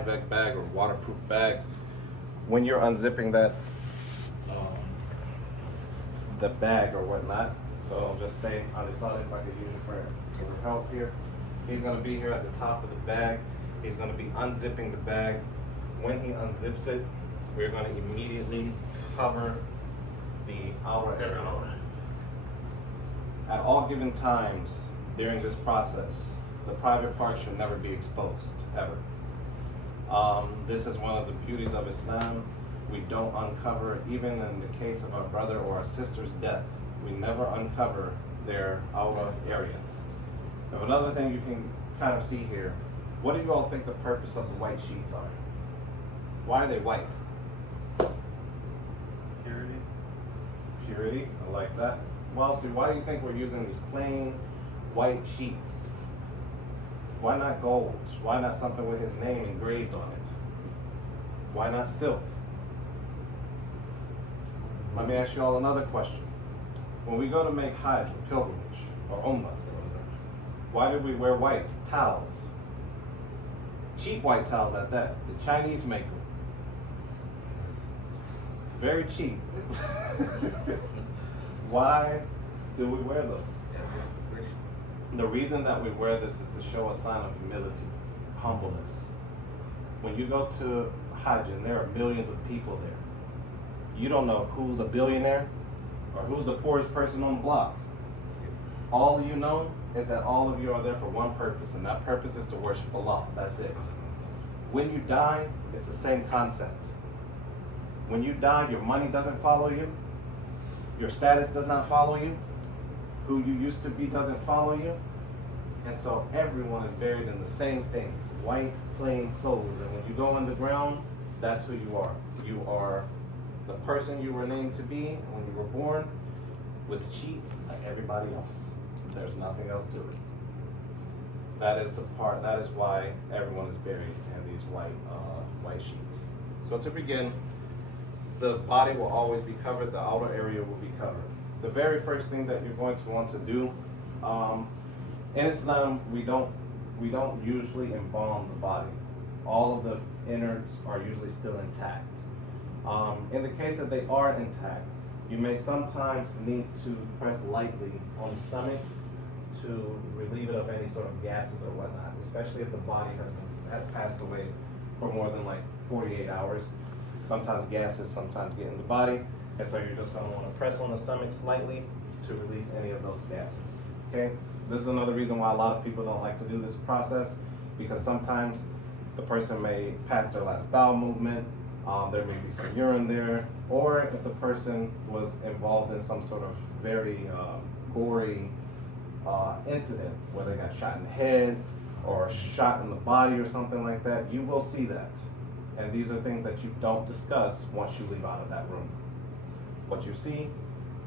bag or waterproof bag. When you're unzipping that, the bag or whatnot, so I'll just say on the side if I could use it for help here. He's gonna be here at the top of the bag. He's gonna be unzipping the bag. When he unzips it, we're gonna immediately cover the outer area. At all given times during this process, the private part should never be exposed, ever. This is one of the beauties of Islam. We don't uncover, even in the case of our brother or our sister's death, we never uncover their outer area. Now, another thing you can kind of see here, what do you all think the purpose of the white sheets are? Why are they white? Purity. Purity, I like that. Well, see, why do you think we're using these plain white sheets? Why not gold? Why not something with his name engraved on it? Why not silk? Let me ask you all another question. When we go to make Hajj or pilgrimage or Umrah, why did we wear white towels? Cheap white towels at that. The Chinese make them. Very cheap. Why do we wear those? The reason that we wear this is to show a sign of humility, humbleness. When you go to Hajj and there are millions of people there, you don't know who's a billionaire or who's the poorest person on the block. All you know is that all of you are there for one purpose, and that purpose is to worship Allah. That's it. When you die, it's the same concept. When you die, your money doesn't follow you. Your status does not follow you. Who you used to be doesn't follow you. And so everyone is buried in the same thing, white, plain clothes. And when you go underground, that's who you are. You are the person you were named to be when you were born, with cheats like everybody else. There's nothing else to it. That is the part, that is why everyone is buried in these white sheets. So to begin, the body will always be covered, the outer area will be covered. The very first thing that you're going to want to do, in Islam, we don't usually embalm the body. All of the innards are usually still intact. In the case that they are intact, you may sometimes need to press lightly on the stomach to relieve it of any sort of gases or whatnot, especially if the body has passed away for more than like 48 hours. Sometimes gases sometimes get in the body, and so you're just going to want to press on the stomach slightly to release any of those gases. Okay? This is another reason why a lot of people don't like to do this process, because sometimes the person may pass their last bowel movement, there may be some urine there, or if the person was involved in some sort of very gory incident, whether they got shot in the head or shot in the body or something like that, you will see that. And these are things that you don't discuss once you leave out of that room. What you see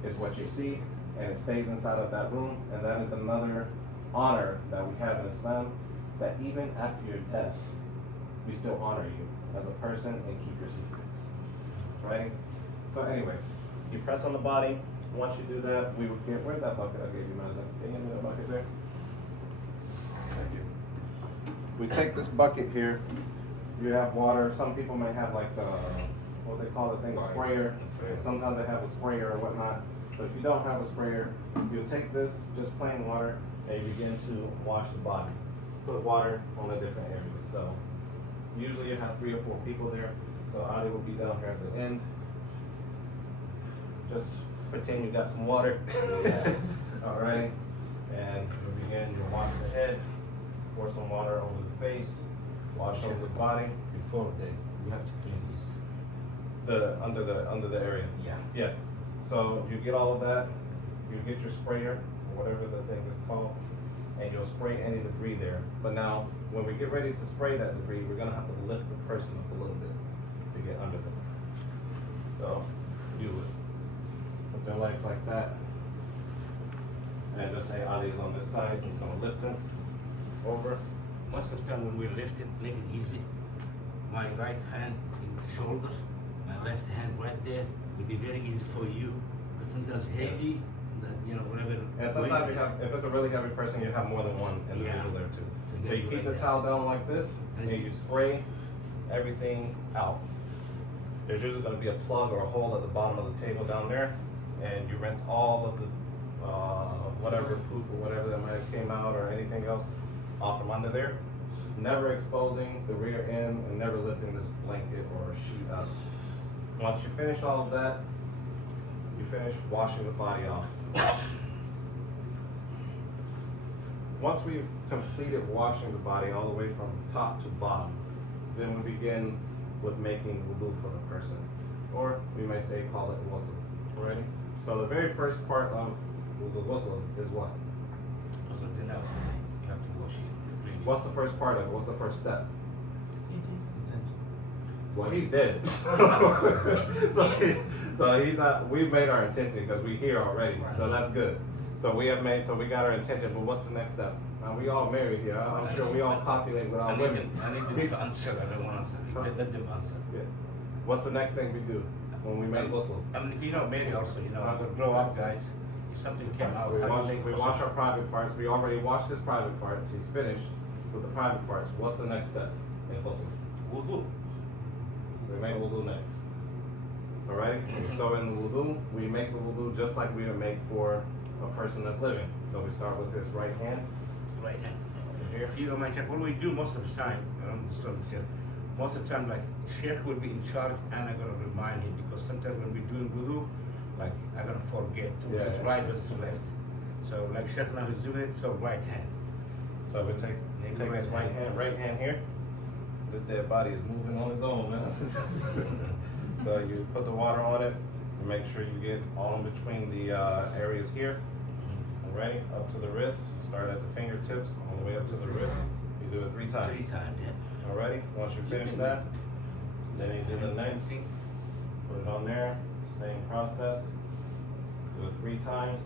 is what you see, and it stays inside of that room, and that is another honor that we have in Islam, that even after your death, we still honor you as a person and keep your secrets, right? So anyways, you press on the body. Once you do that, we would get, where's that bucket I gave you, Mazza? Can you give me the bucket there? Thank you. We take this bucket here. You have water. Some people may have like what they call the thing, a sprayer. Sometimes they have a sprayer or whatnot. But if you don't have a sprayer, you'll take this, just plain water, and you begin to wash the body. Put water on the different areas. So usually you have 3 or 4 people there. So Ali will be down here at the end. Just pretend you got some water. All right. And you begin, you wash the head, pour some water over the face, wash over the body. Before that, we have to clean this. Under the area. Yeah. Yeah. So you get all of that, you get your sprayer, or whatever the thing is called, and you'll spray any debris there. But now, when we get ready to spray that debris, we're gonna have to lift the person up a little bit to get under them. So you would put their legs like that, and just say Ali is on this side. He's gonna lift him over. Most of the time when we lift it, make it easy. My right hand in the shoulder, my left hand right there, will be very easy for you. But sometimes heavy, whatever. And sometimes you have, if it's a really heavy person, you have more than one individual there too. So you keep the towel down like this, and you spray everything out. There's usually going to be a plug or a hole at the bottom of the table down there, and you rinse all of the whatever poop or whatever that might have came out or anything else off from under there. Never exposing the rear end and never lifting this blanket or sheet up. Once you finish all of that, you finish washing the body off. Once we've completed washing the body all the way from top to bottom, then we begin with making wudu for the person. Or we may say call it ghusl. Ready? So the very first part of the ghusl is what? Also, then you have to wash it. What's the first part of it? What's the first step? Intention. Well, he's dead. so he's not. We've made our intention because we're here already. So that's good. So we got our intention. But what's the next step? We all married here. I'm sure we all copulate with our women. I need them to answer. I don't want to answer. Let them answer. Yeah. What's the next thing we do when we make ghusl? I mean, if you're not married also, you know, we'll grow up, guys. If something came out, We how do you make ghusl? wash our private parts. We already washed his private parts. He's finished with the private parts. What's the next step in ghusl? Wudu. We make wudu next. Alright? So in the wudu, we make the wudu just like we would make for a person that's living. So we start with his right hand. Right hand. Here. If you don't mind, Check, what we do most of the time, most of the time, like, Sheikh will be in charge and I'm going to remind him because sometimes when we're doing wudu, like, I'm going to forget which is right versus left. So, like, Sheikh now is doing it, so right hand. So we take his right hand here. This dead body is moving on its own, man. So you put the water on it, and make sure you get all in between the areas here. Ready? Up to the wrist. Start at the fingertips, all the way up to the wrist. You do it 3 times. 3 times, yeah. Alrighty? Once you finish that, then you do the next. Put it on there. Same process. Do it 3 times.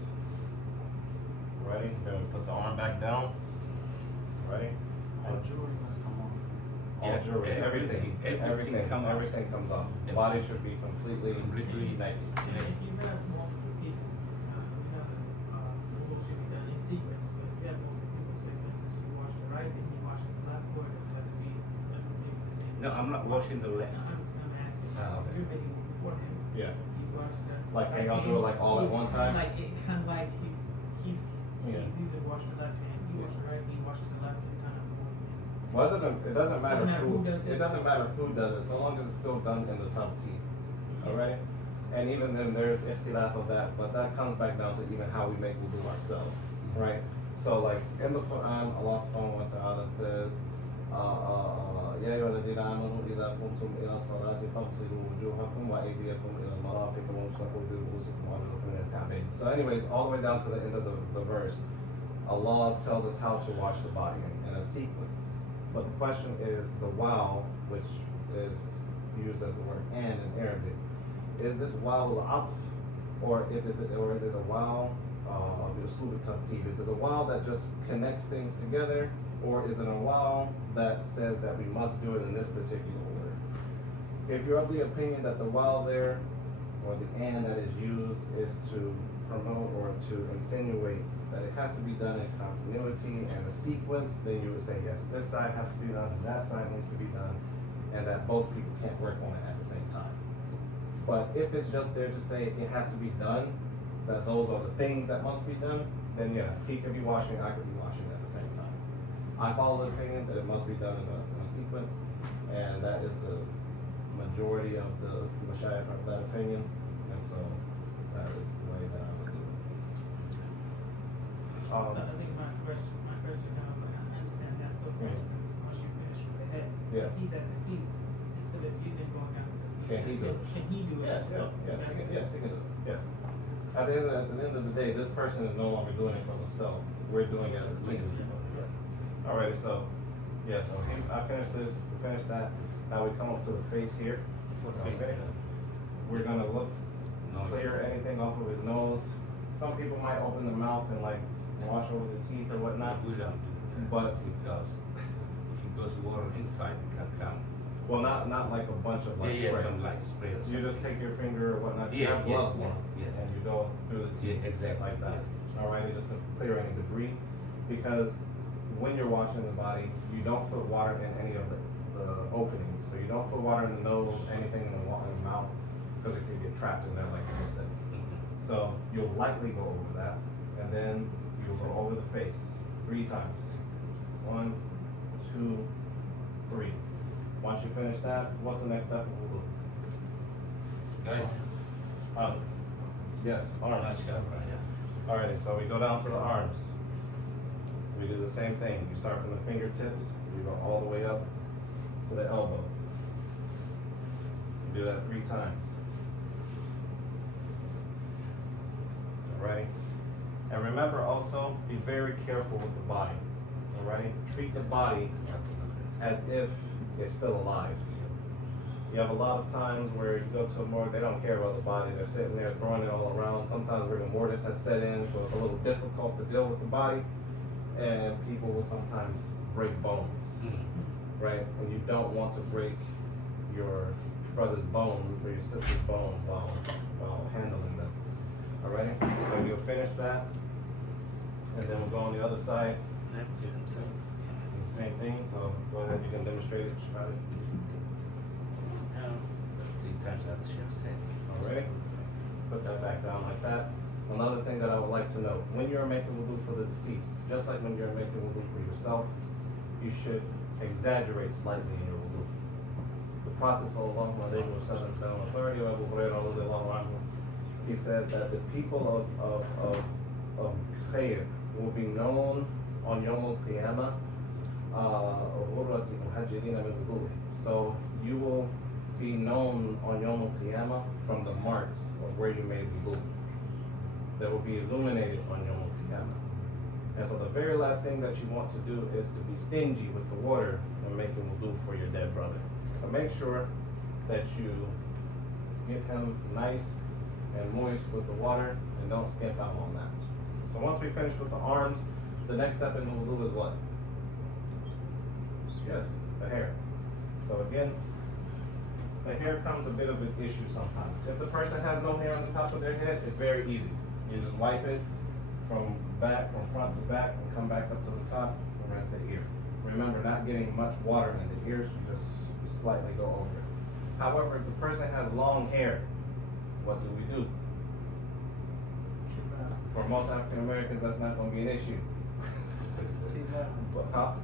Ready? Then we put the arm back down. Ready? All jewelry must come on. All jewelry, everything comes off. everything comes off. The body should be completely naked. If you have multiple people, you have people should be done in sequence, but if you have multiple people, so for instance, you wash the right and he washes the left, or does it have to be the same? No, I'm not washing the left. I'm asking, Ah, okay. you're making one beforehand. Yeah. You wash the. Like, right y'all do it like all at one time? Like, it kind of like he's, Yeah. you could wash the left hand, you wash the right, he washes the left, and kind of both. Well, it doesn't matter Doesn't matter who who does it. it doesn't matter who does it, so long as it's still done in the top team. Alright? And even then there's ikhtilaf of that, but that comes back down to even how we make wudu ourselves. Right? So like in the Quran, Allah subhanahu wa ta'ala says, يا أيها الذين آمنوا إذا قمتم إلى الصلاة فاغسلوا وجوهكم وأيديكم إلى المرافق وامسحوا برؤوسكم وأرجلكم إلى الكعبين. So anyways, all the way down to the end of the verse, Allah tells us how to wash the body in a sequence. But the question is the waw, which is used as the word and in Arabic. Is this waw al-atf, or is it a waw of uslub al-tartib? Is it a waw that just connects things together, or is it a waw that says that we must do it in this particular order? If you're of the opinion that the waw there, or the and that is used, is to promote or to insinuate that it has to be done in continuity and a sequence, then you would say yes, this side has to be done and that side needs to be done, and that both people can't work on it at the same time. But if it's just there to say it has to be done, that those are the things that must be done, then yeah, he could be washing, I could be washing at the same time. I follow the opinion that it must be done in a sequence, and that is the majority of the mashayikh of that opinion, and so that is the way that I would do it. So I think my question now, but I understand that. So for instance, once you finish with the head, Yeah. he's at the feet, instead of you then going down to the. Can he do it? Can he do it Yes, as well? yes, That he can, makes yes, sense. he can do it, yes. At the end of the day, this person is no longer doing it for themselves. We're doing it as a team. Yes. Alrighty, so, yeah, so I finished this, we finished that. Now we come up to the face here. Okay. We're gonna look, clear anything off of his nose. Some people might open the mouth and like wash over the teeth or whatnot. We don't do that. But- because if it goes water inside, it can come. Well, not like a bunch of like Yeah, spray. some like spray or something. You just take your finger or whatnot, you Yeah, have yeah, gloves yeah, on, yes. and you go through the teeth Yeah, exactly, like that. yes. Alrighty, just to clear any debris, because when you're washing the body, you don't put water in any of the openings. So you don't put water in the nose, anything in the mouth, because it can get trapped in there, like I said. So you'll lightly go over that, and then you'll go over the face 3 times. 1, 2, 3. Once you finish that, what's the next step? Guys, Yes, arms. Alrighty, so we go down to the arms. We do the same thing. You start from the fingertips, you go all the way up to the elbow. You do that 3 times. Alrighty? And remember also, be very careful with the body. Alrighty? Treat the body as if it's still alive. You have a lot of times where you go to a morgue, they don't care about the body. They're sitting there throwing it all around. Sometimes rigor mortis has set in, so it's a little difficult to deal with the body. And people will sometimes break bones, right? And you don't want to break your brother's bones or your sister's bones while handling them. Alrighty? So you'll finish that, and then we'll go on the other side. left, same side. The same thing, so go ahead, you can demonstrate it, Shadi. Down, 3 times out the chest head. Alright, put that back down like that. Another thing that I would like to note, when you're making wudu for the deceased, just like when you're making wudu for yourself, you should exaggerate slightly in your wudu. The Prophet sallallahu alaihi wasallam said on authority of Abu Hurairah radiallahu anhu, he said that the people of Khayr will be known on Yawm al-Qiyamah, so you will be known on Yawm al-Qiyamah from the marks of where you made wudu. That will be illuminated on Yawm al-Qiyamah. And so the very last thing that you want to do is to be stingy with the water when making wudu for your dead brother. So make sure that you get him nice and moist with the water and don't skimp out on that. So once we finish with the arms, the next step in the wudu is what? Yes, the hair. So again, the hair comes a bit of an issue sometimes. If the person has no hair on the top of their head, it's very easy. You just wipe it from front to back, and come back up to the top and rest the ear. Remember, not getting much water in the ears, you just slightly go over it. However, if the person has long hair, what do? For most African Americans, that's not going to be an issue. But how?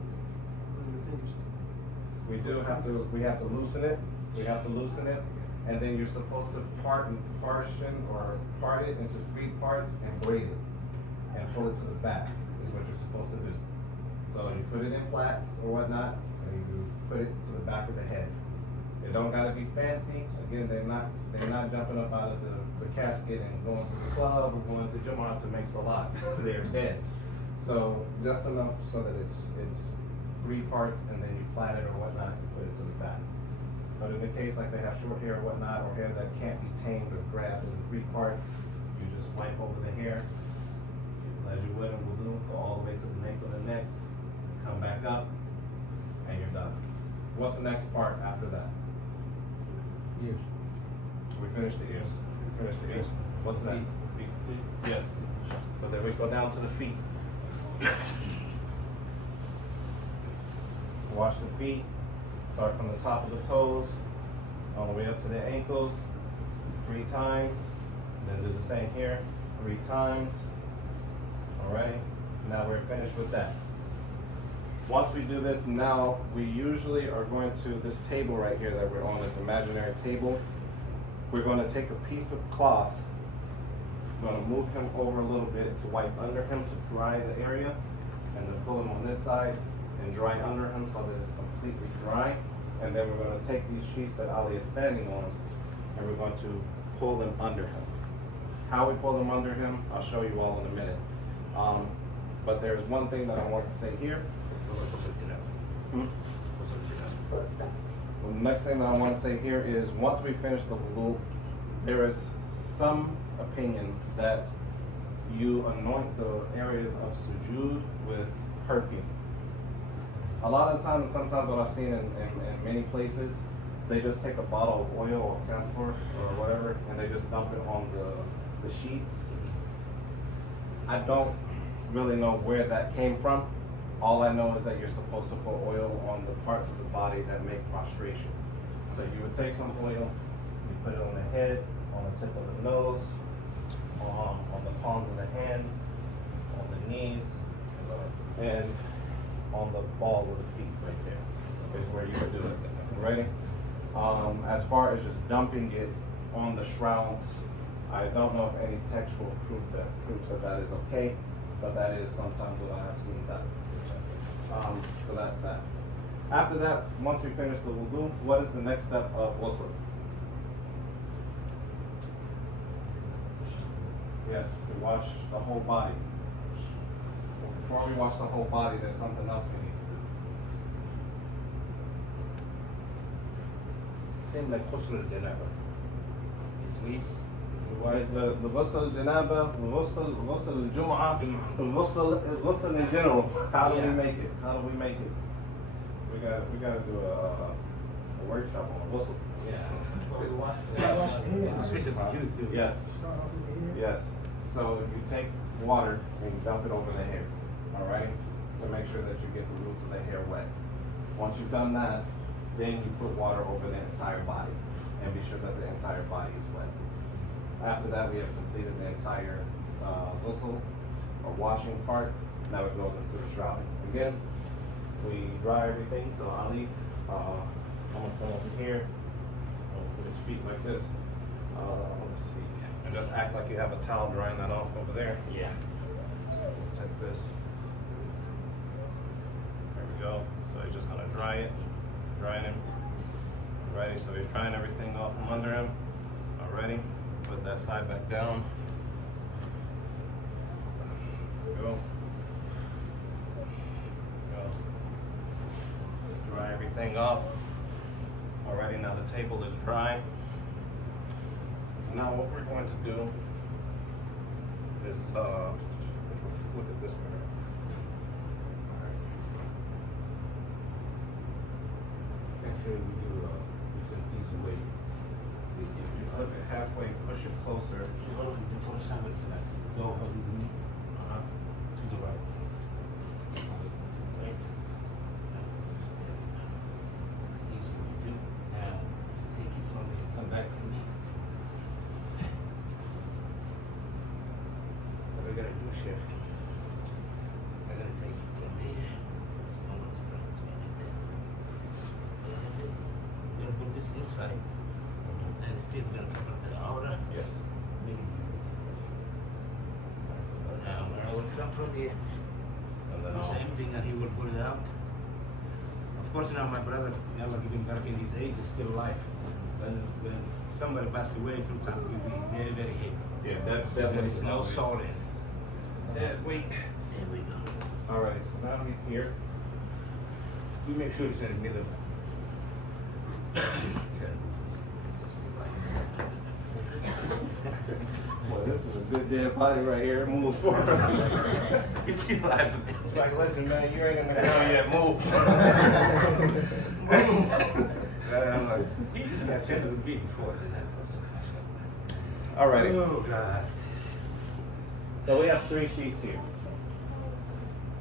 We have to loosen it. We have to loosen it, and then you're supposed to part it into 3 parts and braid it, and pull it to the back is what you're supposed to do. So you put it in plaits or whatnot, and you put it to the back of the head. It don't gotta be fancy. Again, they're not jumping up out of the casket and going to the club or going to Jumu'ah to make salat. They're dead. So just enough so that it's 3 parts, and then you plait it or whatnot and put it to the back. But in the case like they have short hair or whatnot, or hair that can't be tamed or grabbed in 3 parts, you just wipe over the hair as you would in wudu, go all the way to the nape of the neck, come back up, and you're done. What's the next part after that? Ears. We finished the ears. We finished the ears. What's next? Feet. Yes. So then we go down to the feet. Wash the feet. Start from the top of the toes, all the way up to the ankles, 3 times. Then do the same here, 3 times. Alrighty, now we're finished with that. Once we do this, now we usually are going to this table right here that we're on, this imaginary table. We're going to take a piece of cloth, we're going to move him over a little bit to wipe under him to dry the area, and then pull him on this side and dry under him so that it's completely dry. And then we're going to take these sheets that Ali is standing on, and we're going to pull them under him. How we pull them under him, I'll show you all in a minute. But there's one thing that I want to say here. Well, the next thing that I want to say here is, once we finish the wudu, there is some opinion that you anoint the areas of sujood with perfume. A lot of times, sometimes what I've seen in many places, they just take a bottle of oil or camphor or whatever, and they just dump it on the sheets. I don't really know where that came from, All I know is that you're supposed to put oil on the parts of the body that make prostration. So you would take some oil, you put it on the head, on the tip of the nose, on the palms of the hand, on the knees, and on the ball of the feet right there is where you would do it. Ready? As far as just dumping it on the shrouds, I don't know of any textual proof that proves that that is okay, but that is sometimes what I have seen done. So that's that. After that, once we finish the wudu, what is the next step of ghusl? Yes, we wash the whole body. Before we wash the whole body, there's something else we need to do. Same like ghusl al-janaba. It's It's the ghusl al-janaba, ghusl al-jum'ah, ghusl in general. How do we make it? How do we make it? We gotta do a workshop on ghusl. especially for you too. Yes. Yes. So you take water and you dump it over the hair, all right, to make sure that you get the roots of the hair wet. Once you've done that, then you put water over the entire body and be sure that the entire body is wet. After that, we have completed the entire ghusl or washing part. Now it goes into the shrouding. Again, we dry everything. So Ali, I'm gonna come over here. I'm gonna put his feet like this. Let's see. And just act like you have a towel drying that off over there. Yeah. Take this. There we go. So he's just gonna dry it. Drying him. Ready? So he's drying everything off from under him. Already. Put that side back down. There we go. Dry everything off. Alrighty, now the table is dry. So now what we're going to do is look at this mirror. Actually, we do it's an easy way. You flip it halfway, push it closer. For example, it's like go on the knee to the right. Right. It's easy to do. Now, just take it from here, come back from here. What we're gonna do, Chef? We're gonna take it from here. It's not much going to we're gonna put this inside. And still we're gonna cover the outer. Yes. Now, I will come from here. And then The I'll, same thing, and he will pull it out. Of course, now my brother, never given back in his age, is still alive. When somebody passed away, sometimes it will be very, very heavy. yeah, There definitely. is no soul in it. Dead weight. There we go. Alright, so now he's here. We make sure it's in the middle. Well, this is a good dead body right here. It moves forward. He's still alive. It's like, listen, man, you ain't in the ground yet. Move. And I'm like, he got to be before. Alrighty. Oh, God. So we have 3 sheets here.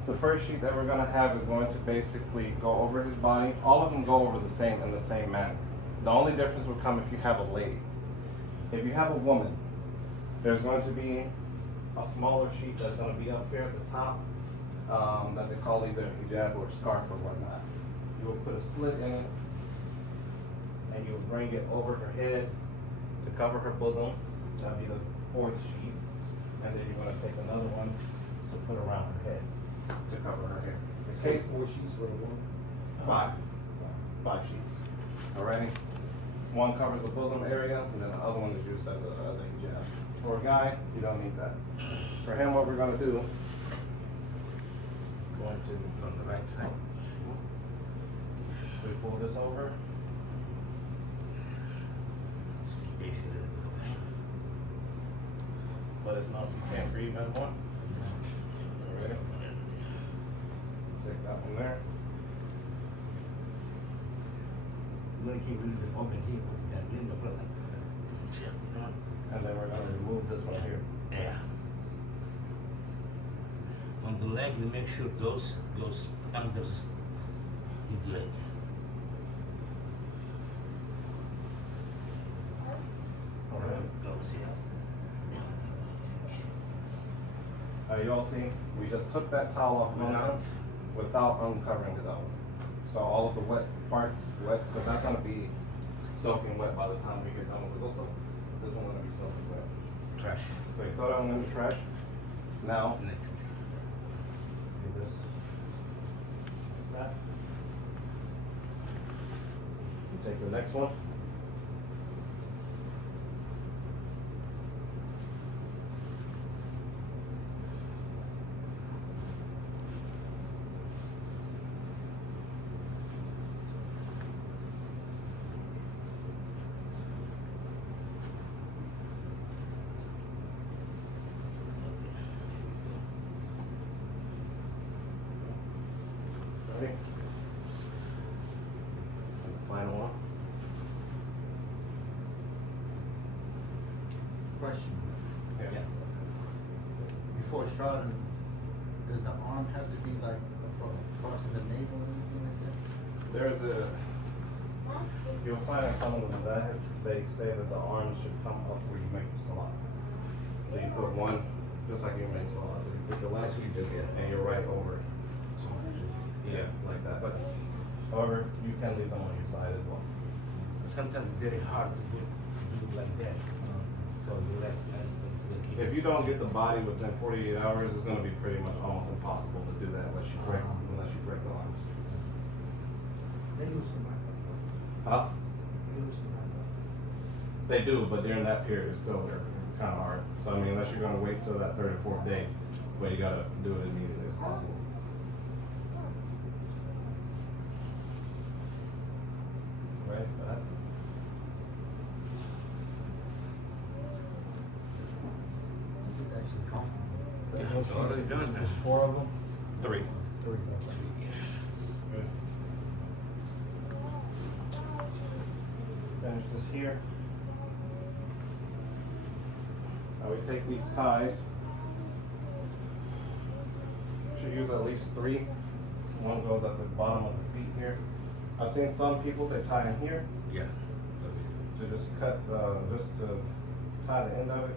The first sheet that we're going to have is going to basically go over his body. All of them go over the same in the same manner. The only difference would come if you have a lady. If you have a woman, there's going to be a smaller sheet that's going to be up here at the top that they call either hijab or scarf or whatnot. You will put a slit in it and you will bring it over her head to cover her bosom. That'll be the 4th sheet. And then you're going to take another one to put around her head to cover her hair. In case 4 sheets for the woman. 5 sheets. Alrighty? One covers the bosom area, and then the other one is used as a hijab. For a guy, you don't need that. For him, what we're gonna do, Going to from the right side. we pull this over, but it's not, you can't breathe anymore. Alright. Take that one there. We're gonna keep rid of the open here, but that window, brother. And then we're gonna remove this one here. Yeah. on the leg, we make sure those goes under his leg. Goes here. You all see, we just took that towel off without uncovering his elbow. So all of the wet parts, because that's gonna be soaking wet by the time we get done with the ghusl. This one's gonna be soaking wet. It's trash. So you throw that one in the trash. Now, Next. do this. That. You take the next one. Ready? And the final one. Question. Yeah. Before starting, does the arm have to be like across the navel or anything like that? There's a, you'll find in some of them that they say that the arms should come up where you make the salat. So you put one, just like you make salat. So you put the left and your right over it. Yeah, like that. But however, you can leave them on your side as well. Sometimes it's very hard to do it like that. So you let If you don't get the body within 48 hours, it's going to be pretty much almost impossible to do that unless you break the arms. They loosen back up. Huh? They loosen back up. They do, but during that period, it's still kind of hard. So I mean, unless you're going to wait till that 3rd or 4th day, but you got to do it immediately as possible. Right, for that. It's actually comfortable. Yeah, it's already done. There's 4 of them? 3. 3 of them. Good. Finish this here. Now we take these ties. Should use at least 3. One goes at the bottom of the feet here. I've seen some people that tie in here Yeah. to just cut, just to tie the end of it.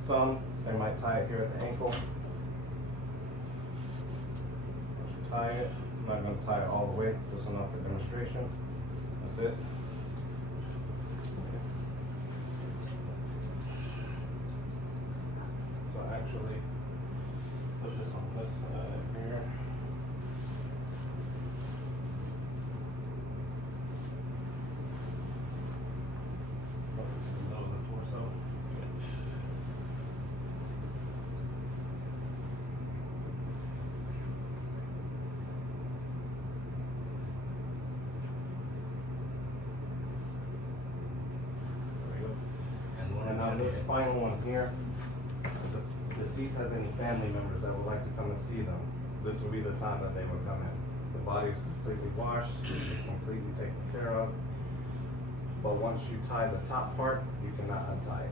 Some, they might tie it here at the ankle. Once you tie it, I'm not gonna tie it all the way, just enough for demonstration. That's it. So actually, put this on this side here. Middle of the torso. There we go. And now this final one here, if the deceased has any family members that would like to come and see them, this would be the time that they would come in. The body is completely washed, it's completely taken care of. But once you tie the top part, you cannot untie it.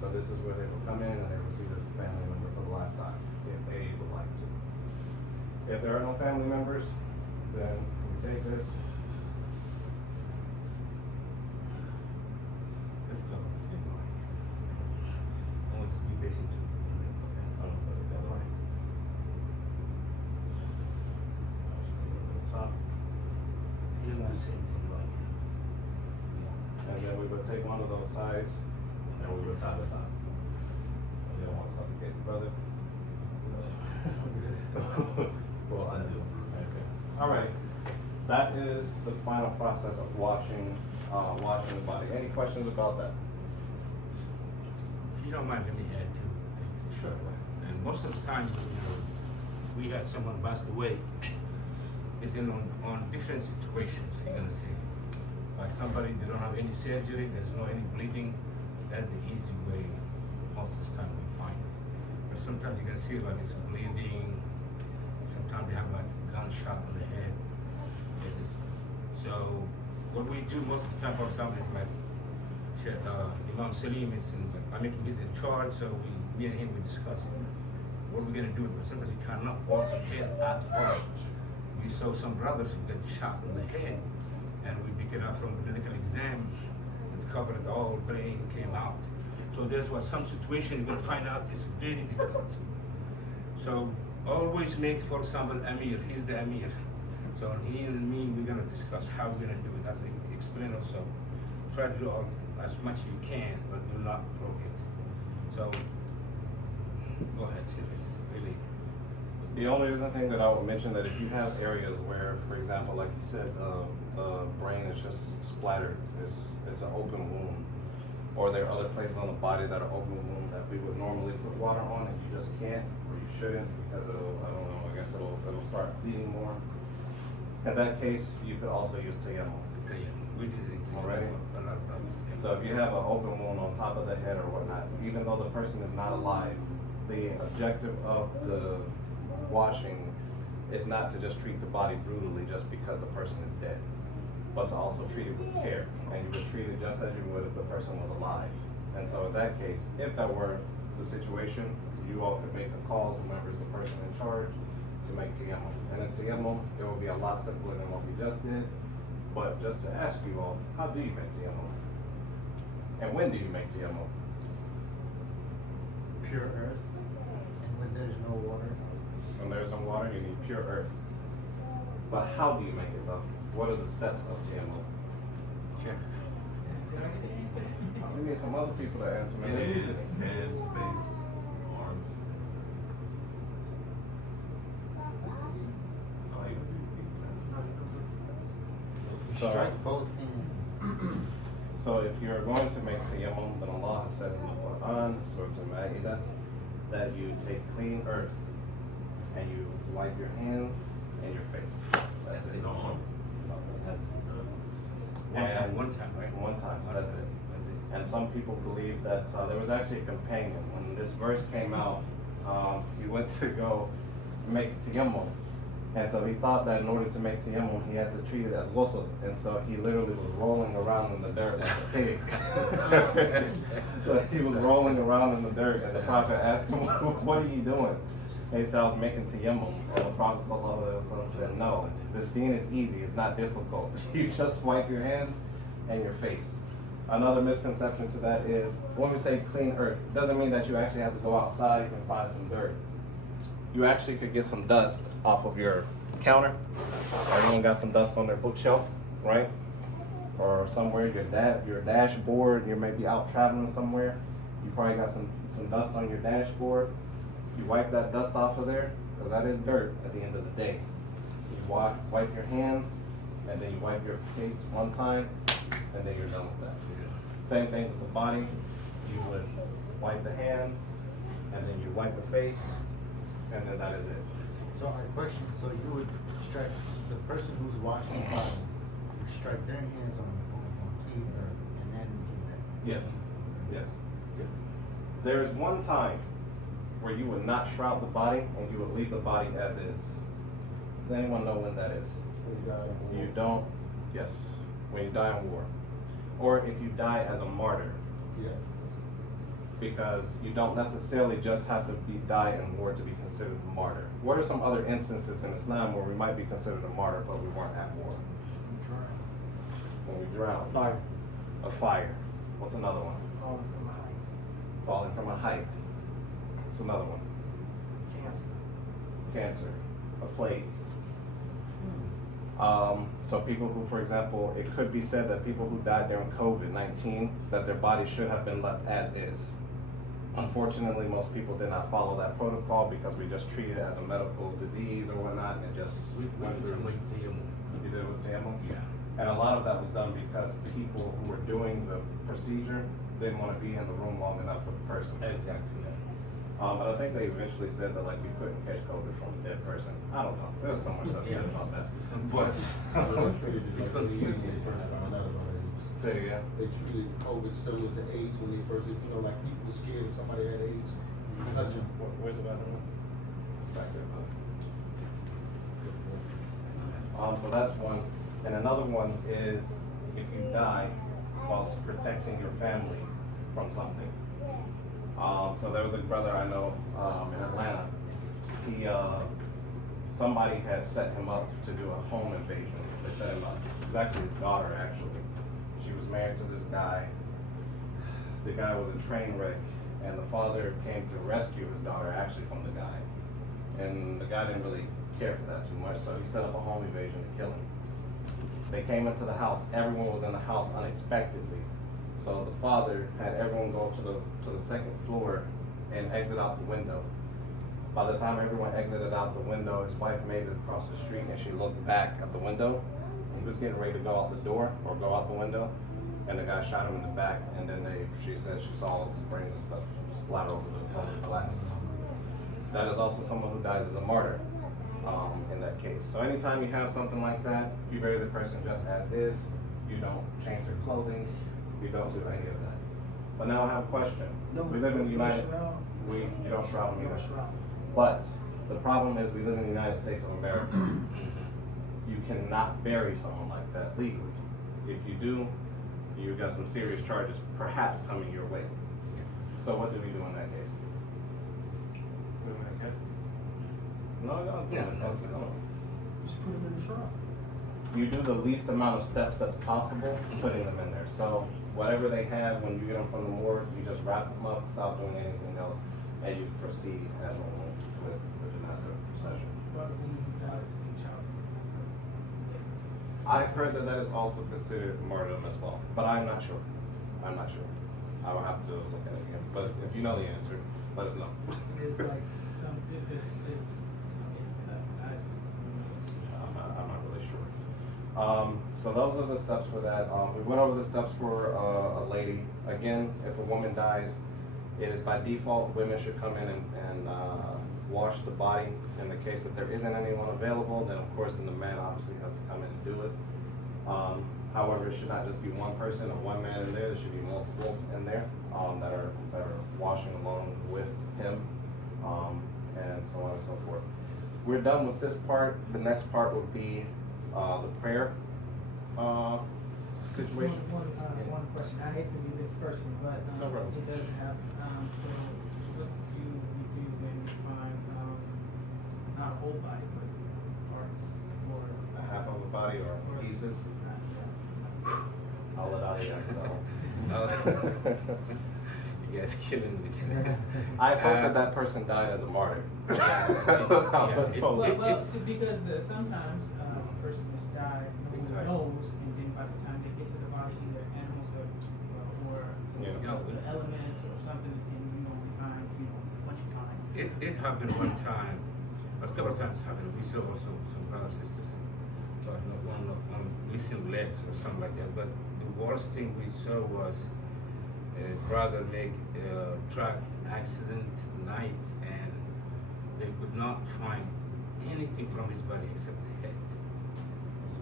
So this is where they will come in and they will see the family member for the last time, if they would like to. If there are no family members, then we take this. Let's go. Let's get going. I want to be patient too. I'm gonna put it that way. Top. You do the same thing like. And then we would take one of those ties and we would tie the top. You don't want to suffocate the brother. Well, I do. Okay. All right. That is the final process of washing the body. Any questions about that? If you don't mind, let me add 2 things. Sure. And most of the time, we had someone passed away. It's on different situations. You're gonna see, like somebody they don't have any surgery, there's no any bleeding. That's the easy way. Most of the time we find it. But sometimes you can see like it's bleeding. Sometimes they have like gunshot on the head. So what we do most of the time, for example, is like Imam Saleem is in, I mean, he's in charge, so me and him we discuss it. what we're gonna do. But somebody cannot walk ahead at all. We saw some brothers who got shot in the head, and we picked it up from the medical exam. It covered all brain, came out. So there was some situation you're gonna find out is very difficult. So always make, for example, Amir. He's the Amir. So he and me, we're gonna discuss how we're gonna do it. I think explain also. Try to do as much you can, but do not broke it. So go ahead, see if it's really. The only other thing that I would mention that if you have areas where, for example, like you said, the brain is just splattered, it's an open wound, or there are other places on the body that are open wound that we would normally put water on and you just can't, or you shouldn't, because it'll, I don't know, I guess it'll start bleeding more. In that case, you could also use tayammum. We did it Already? for a lot of brothers. So if you have an open wound on top of the head or whatnot, even though the person is not alive, the objective of the washing is not to just treat the body brutally just because the person is dead, but to also treat it with care. And you would treat it just as you would if the person was alive. And so in that case, if that were the situation, you all could make a call, whoever is the person in charge, to make tayammum. And in tayammum, it will be a lot simpler than what we just did. But just to ask you all, how do you make tayammum? And when do you make tayammum? Pure earth, and when there's no water. When there's no water, you need pure earth. But how do you make it though? What are the steps of tayammum? Check. We need some other people to answer, man. This is- Hands, face, arms. Oh, you don't do feet. So- Strike both hands. So if you're going to make tayammum, then Allah has said in the Quran, Surah Al-Ma'idah, that you take clean earth and you wipe your hands and your face. That's it. No. One time, right? One time, that's it. And some people believe that there was actually a companion. When this verse came out, he went to go make tayammum. And so he thought that in order to make tayammum, he had to treat it as ghusl. And so he literally was rolling around in the dirt like a pig. So he was rolling around in the dirt, and the Prophet asked him, what are you doing? And he said, I was making tayammum. And the Prophet ﷺ said, no, this deen is easy, it's not difficult. You just wipe your hands and your face. Another misconception to that is, when we say clean earth, it doesn't mean that you actually have to go outside and find some dirt. You actually could get some dust off of your counter. Everyone got some dust on their bookshelf, right? Or somewhere, your dashboard, you may be out traveling somewhere. You probably got some dust on your dashboard. You wipe that dust off of there, because that is dirt at the end of the day. You wipe your hands, and then you wipe your face one time, and then you're done with that. Same thing with the body. You would wipe the hands, and then you wipe the face, and then that is it. So I question, so you would strike, the person who's washing the body, would strike their hands on clean earth, and then do that? Yes, yes. There is one time where you would not shroud the body and you would leave the body as is. Does anyone know when that is? You don't, yes, when you die in war. Or if you die as a martyr. Yeah. Because you don't necessarily just have to die in war to be considered a martyr. What are some other instances in Islam where we might be considered a martyr but we weren't at war? When we drown. Fire. A fire. What's another one? Falling from a height. Falling from a height. What's another one? Cancer. Cancer. A plague. So people who, for example, it could be said that people who died during COVID-19, that their body should have been left as is. Unfortunately, most people did not follow that protocol because we just treated it as a medical disease or whatnot, and it just We went did through. some like tayammum. You did it with tayammum? Yeah. And a lot of that was done because people who were doing the procedure didn't want to be in the room long enough with the person. Exactly. But I think they eventually said that like you couldn't catch COVID from a dead person. I don't know. There's so much stuff said about that. But It's confusing. When they first found out about AIDS. say it again. They treated COVID similar to AIDS when they first, like people were scared if somebody had AIDS, touch them. Where's the bathroom? It's back there. So that's one. And another one is if you die whilst protecting your family from something. So there was a brother I know in Atlanta. he, somebody had set him up to do a home invasion. They set him up. It was actually his daughter, actually. She was married to this guy. The guy was a train wreck, and the father came to rescue his daughter, actually, from the guy. And the guy didn't really care for that too much, so he set up a home invasion to kill him. They came into the house. Everyone was in the house unexpectedly. So the father had everyone go to the second floor and exit out the window. By the time everyone exited out the window, his wife made it across the street and she looked back at the window. He was getting ready to go out the door or go out the window, and the guy shot him in the back, and then she said she saw his brains and stuff splatter over the glass. That is also someone who dies as a martyr in that case. So anytime you have something like that, you bury the person just as is. You don't change their clothing. You don't do any of that. But now I have a question. We live in the United. You don't shroud them either. But the problem is we live in the United States of America. You cannot bury someone like that legally. If you do, you got some serious charges perhaps coming your way. So what do we do in that case? No. Just put them in the shroud. You do the least amount of steps that's possible, putting them in there. So whatever they have, when you get them from the morgue, you just wrap them up without doing anything else, and you proceed as normal with the Janazah procession. I've heard that is also considered martyrdom as well, but I'm not sure. I will have to look at it again. But if you know the answer, let us know. It's like I'm not really sure. So those are the steps for that. We went over the steps for a lady. Again, if a woman dies, it is by default women should come in and wash the body. In the case that there isn't anyone available, then of course then the man obviously has to come in and do it. However, it should not just be one person or one man in there. There should be multiples in there that are washing along with him, and so on and so forth. We're done with this part. The next part would be the prayer situation. One question. I hate to be this person, but No problem. it does have. So what do you do when you find not a whole body, but parts or A half of the body or pieces. I'll let Ali answer that one. You guys killing me today. I hope that person died as a martyr. Well, so because sometimes a person must die, no one knows, and then by the time they get to the body, either animals or the elements or something, and we find what you find. It happened one time, a couple of times happened. We saw also some brothers and sisters, one missing legs or something like that. But the worst thing we saw was a brother make a truck accident night, and they could not find anything from his body except the head.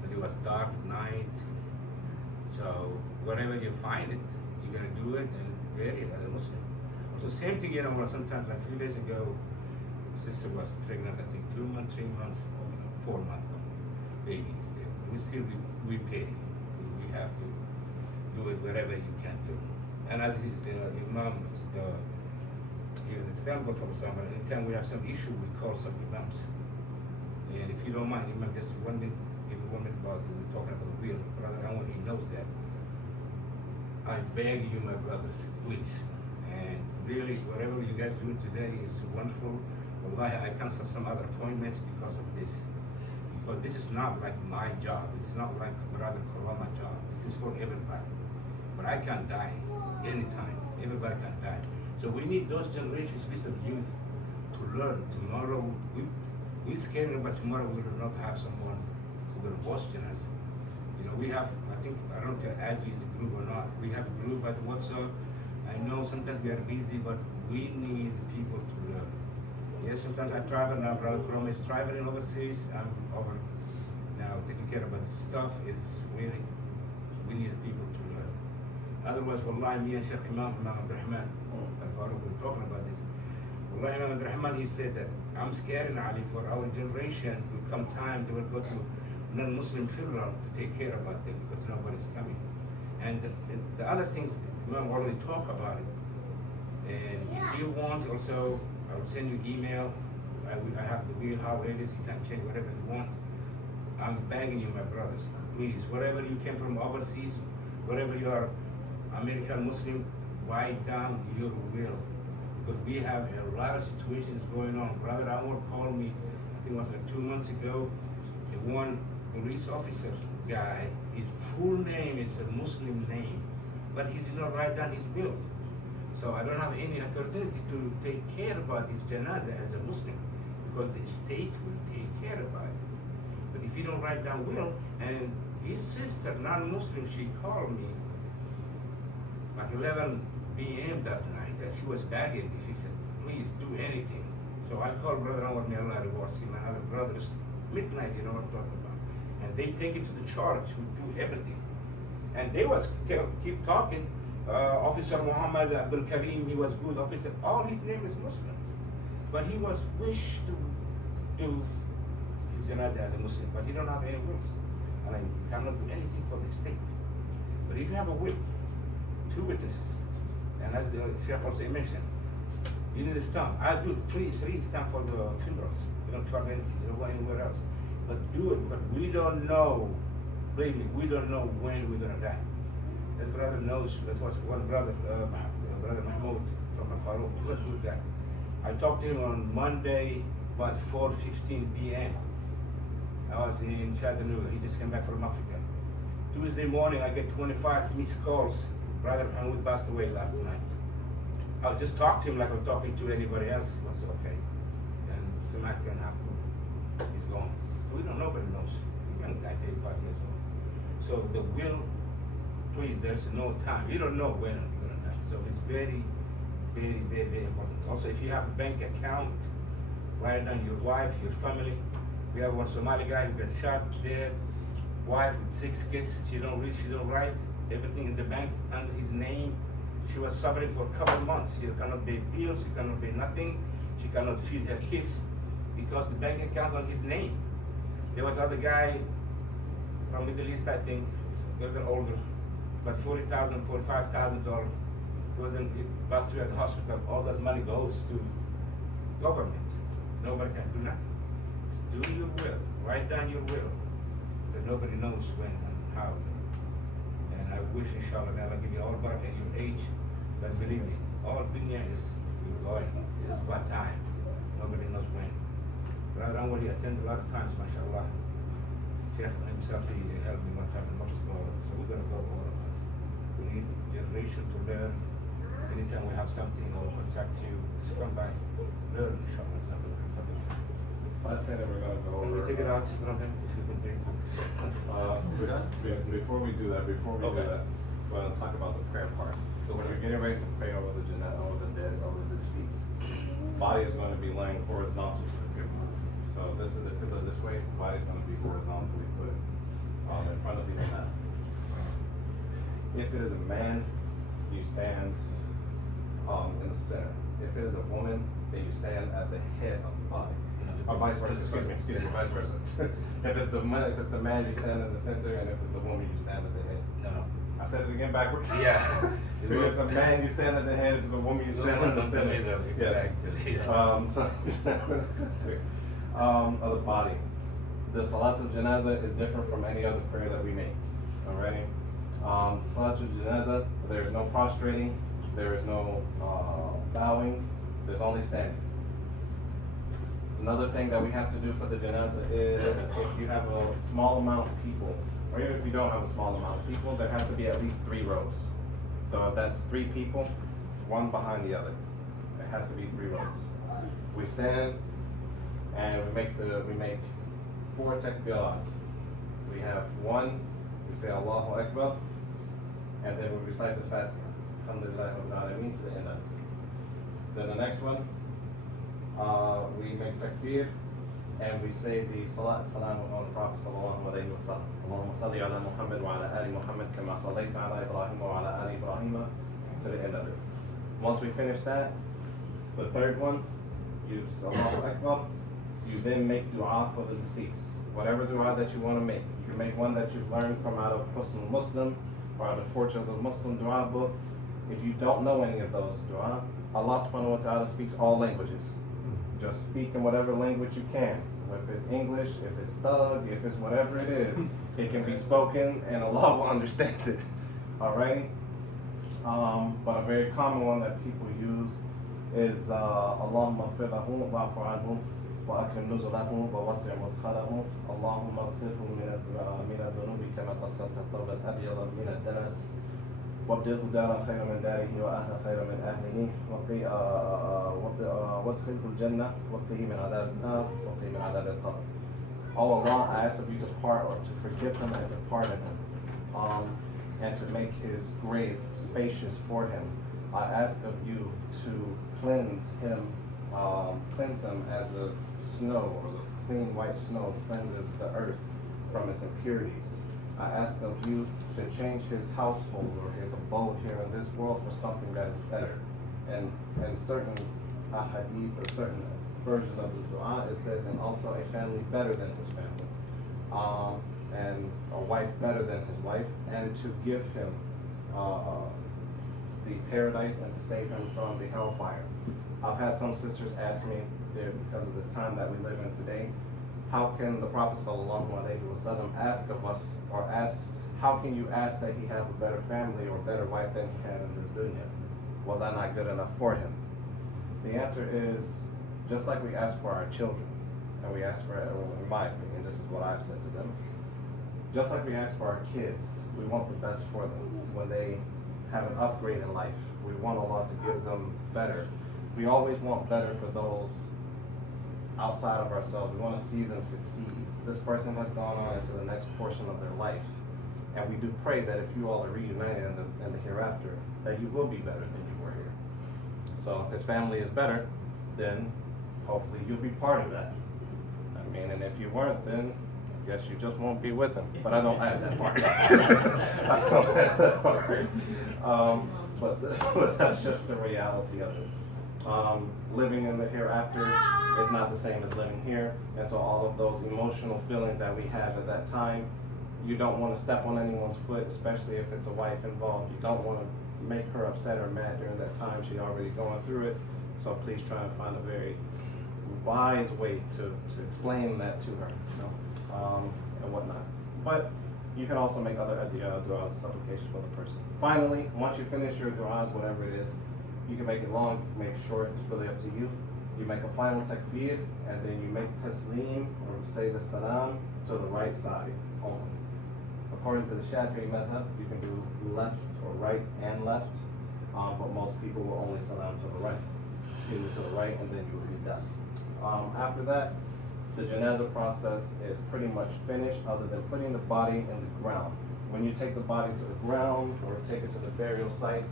But it was dark night, so wherever you find it, you're gonna do it and bury it as a Muslim. So same thing, sometimes like a few days ago, sister was pregnant, I think 2 months, 3 months, 4 months, baby still. We pay. We have to do it wherever you can do. And as Imam gives example from somebody, anytime we have some issue, we call some Imams. And if you don't mind, Imam, just 1 minute, give me 1 minute about it. We're talking about the will. Brother, I want he knows that. I beg you, my brothers, please. And really, whatever you guys do today is wonderful. Wallahi, I cancel some other appointments because of this. Because this is not like my job. It's not like Brother Karama's job. This is for everybody. But I can die anytime. Everybody can die. So we need those generations, especially youth, to learn. Tomorrow, we're scared about tomorrow we will not have someone who will wash us. We have, I don't know if I add you in the group or not. We have a group at WhatsApp. I know sometimes we are busy, but we need people to learn. Yes, sometimes I travel now. Brother Karama is traveling overseas. I'm over now taking care of, but stuff is really, we need people to learn. Otherwise, wallahi, me and Sheikh Imam Abdurrahman, Al-Faruq, we were talking about this. Wallahi, Imam Abdurrahman, he said that I'm scared, Ali, for our generation, will come time they will go to non-Muslim children to take care about them because nobody's coming. And the other things, Imam already talked about it. And if you want also, I will send you email. I have the will, how it is, you can change whatever you want. I'm begging you, my brothers, please, wherever you came from overseas, wherever you are American Muslim, write down your will. Because we have a lot of situations going on. Brother Anwar called me, I think it was like 2 months ago, the one police officer guy, his full name is a Muslim name, but he did not write down his will. So I don't have any authority to take care about his janazah as a Muslim, because the state will take care about it. But if you don't write down will, and his sister, non-Muslim, she called me like 11 p.m. that night, and she was begging me. She said, please do anything. So I called Brother Anwar, may Allah reward him, and other brothers, midnight, you know what I'm talking about. And they take him to the church, who do everything. And they was keep talking, Officer Muhammad Abdul Karim, he was good officer, all his name is Muslim. But he was wished to do his janazah as a Muslim, but he don't have any wills. And I cannot do anything for the state. But if you have a will, 2 witnesses, and as the Sheikh also mentioned, you need a stamp. I do free stamp for the funerals. You don't charge anything, you don't go anywhere else. But do it, but we don't know, believe me, we don't know when we're gonna die. That brother knows, that was one brother, Brother Mahmoud from Al-Farouk, he was a good guy. I talked to him on Monday, about 4:15 p.m. I was in Chattanooga, he just came back from Africa. Tuesday morning, I get 25 missed calls. Brother Mahmoud passed away last night. I just talked to him like I'm talking to anybody else. He was okay. And Samantha and he's gone. So we don't, nobody knows. The young guy, 35 years old. So the will, please, there's no time. You don't know when you're gonna die. So it's very, very, very, very important. Also, if you have a bank account, write down your wife, your family. We have one Somali guy who got shot dead, wife with 6 kids. She don't read, she don't write. Everything in the bank under his name. She was suffering for a couple months. She cannot pay bills, she cannot pay nothing. She cannot feed her kids because the bank account on his name. There was other guy from Middle East, I think, a little bit older, but $40,000, $45,000. He wasn't last year at the hospital. All that money goes to government. Nobody can do nothing. Just do your will. Write down your will. Because nobody knows when and how. And I wish, inshallah, may Allah give you all barakah in your age. But believe me, all dunya is you're going. It's about time. Nobody knows when. But I don't worry, I attend a lot of times, mashallah. Sheikh himself, he helped me one time in Masjid. So we're going to go, all of us. We need a generation to learn. Anytime we have something, I'll contact you. Just come back, learn, inshallah. Last thing that we're going to go Can over. we take it out from him? Before we do that, we're going to talk about the prayer part. So when you're getting ready to pray over the janazah, over the dead, over the deceased, body is going to be laying horizontal to the qibla. So this is the qibla this way, body is going to be horizontally put in front of the imam. If it is a man, you stand in the center. If it is a woman, then you stand at the head of the body. Or vice versa, excuse me, vice versa. If it's the man, you stand in the center, and if it's the woman, you stand at the head. No. I said it again backwards. Yeah. If it's a man, you stand at the head. If it's a woman, you stand in the center. Yes. Of the body. The Salatul Janazah is different from any other prayer that we make. Alrighty. Salatul Janazah, there is no prostrating, there is no bowing, there's only standing. Another thing that we have to do for the janazah is if you have a small amount of people, or even if you don't have a small amount of people, there has to be at least 3 rows. So if that's 3 people, one behind the other. It has to be 3 rows. We stand and we make 4 takbirat. We have 1, we say Allahu Akbar, and then we recite the Fatiha. Alhamdulillah Rabbil Alameen to the end of it. Then the next one, we make takbir and we say the salat salam on the Prophet sallallahu alayhi wa sallam. Allahumma salli ala Muhammad wa ala ali Muhammad kama sallayta ala Ibrahim wa ala ali Ibrahim to the end of it. Once we finish that, the third one, you say Allahu Akbar, you then make dua for the deceased. Whatever dua that you want to make. You can make one that you've learned from out of Husn Muslim or out of Fortune of the Muslim dua book. If you don't know any of those dua, Allah subhanahu wa ta'ala speaks all languages. Just speak in whatever language you can. If it's English, if it's thug, if it's whatever it is, it can be spoken and Allah will understand it. Alright? But a very common one that people use is Allahumma ighfir lahum wa'fu anhum wa akrim nuzulahum wa wasi' mudkhalahum Allahumma ighsilhum min ad-dhunubi kama ghassalta ath-thawba al-abyada min ad-danas وابدله دارا خيرا من داره واهلا خيرا من اهله وادخله الجنه وقه من عذاب النار وقه من عذاب القبر. Oh Allah, I ask of you to forgive him and to pardon him, and to make his grave spacious for him. I ask of you to cleanse him as a snow, or the clean white snow cleanses the earth from its impurities. I ask of you to change his household or his abode here in this world for something that is better. And certain hadith or certain versions of the dua, it says, and also a family better than his family, and a wife better than his wife, and to give him the paradise and to save him from the hellfire. I've had some sisters ask me, because of this time that we live in today, how can the Prophet ﷺ ask of us, or ask, how can you ask that he have a better family or better wife than he had in this dunya? Was I not good enough for him? The answer is, just like we ask for our children, and we ask for, in my opinion, this is what I've said to them, just like we ask for our kids, we want the best for them. When they have an upgrade in life, we want Allah to give them better. We always want better for those outside of ourselves. We want to see them succeed. This person has gone on into the next portion of their life. And we do pray that if you all are reunited in the hereafter, that you will be better than you were here. So if his family is better, then hopefully you'll be part of that. I mean, and if you weren't, then I guess you just won't be with him. But I don't add that part. I don't add that part. But that's just the reality of it. Living in the hereafter is not the same as living here, and so all of those emotional feelings that we have at that time, you don't want to step on anyone's foot, especially if it's a wife involved. You don't want to make her upset or mad during that time. She's already going through it, so please try and find a very wise way to explain that to her, and whatnot. But you can also make other du'as and supplications for the person. Finally, once you finish your du'as, whatever it is, you can make it long, you can make it short, it's really up to you. You make a final takbir, and then you make the tasleem, or say the salam, to the right side only. According to the Shafi'i madhab, you can do left or right and left, but most people will only salam to the right. Excuse me, to the right, and then you will be done. After that, the janazah process is pretty much finished, other than putting the body in the ground. When you take the body to the ground, or take it to the burial site,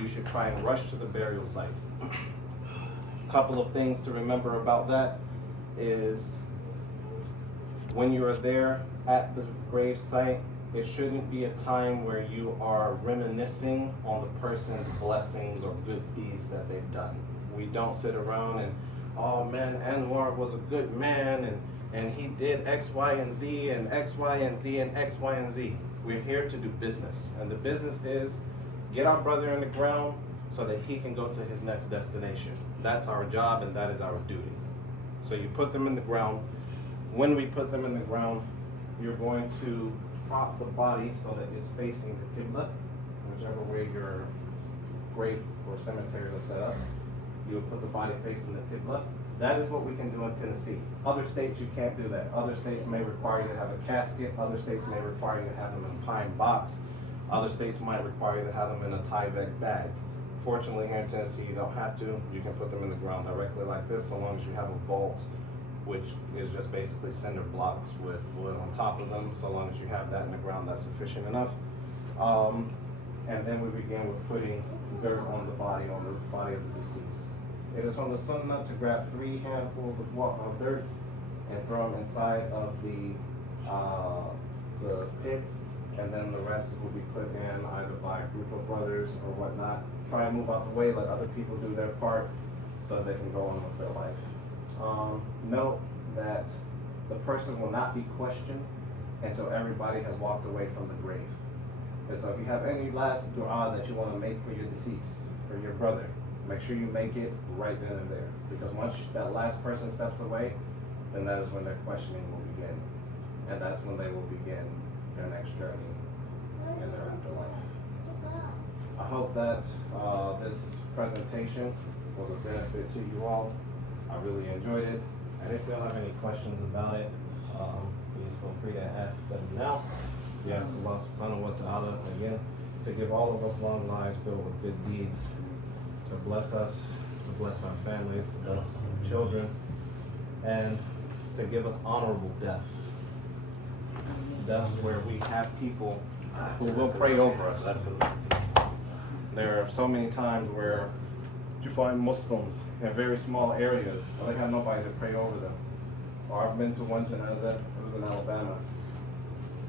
you should try and rush to the burial site. A couple of things to remember about that is when you are there at the grave site, it shouldn't be a time where you are reminiscing on the person's blessings or good deeds that they've done. We don't sit around and, oh man, Anwar was a good man and he did X, Y, and Z and X, Y, and Z and X, Y, and Z. We're here to do business, and the business is get our brother in the ground so that he can go to his next destination. That's our job and that is our duty. So you put them in the ground. When we put them in the ground, you're going to prop the body so that it's facing the qibla, whichever way your grave or cemetery is set up. You'll put the body facing the qibla. That is what we can do in Tennessee. Other states, you can't do that. Other states may require you to have a casket. Other states may require you to have them in a pine box. Other states might require you to have them in a Tyvek bag. Fortunately, here in Tennessee, you don't have to. You can put them in the ground directly like this, so long as you have a vault, which is just basically cinder blocks with wood on top of them. So long as you have that in the ground, that's sufficient enough. And then we begin with putting dirt on the body of the deceased. It is from the sunnah to grab 3 handfuls of dirt and throw them inside of the pit, and then the rest will be put in either by a group of brothers or whatnot. Try and move out the way, let other people do their part so they can go on with their life. Note that the person will not be questioned until everybody has walked away from the grave. And so if you have any last dua that you want to make for your deceased, for your brother, Make sure you make it right then and there. Because once that last person steps away, then that is when their questioning will begin. And that's when they will begin their next journey in their afterlife. I hope that this presentation was a benefit to you all. I really enjoyed it. And if y'all have any questions about it, please feel free to ask them now. We ask Allah subhanahu wa ta'ala again to give all of us long lives filled with good deeds, to bless us, to bless our families, to bless our children, and to give us honorable deaths. Deaths where we have people who will pray over us. There are so many times where you find Muslims in very small areas, but they have nobody to pray over them. Or I've been to one janazah, it was in Alabama.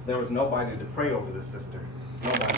There was nobody to pray over this sister. Nobody.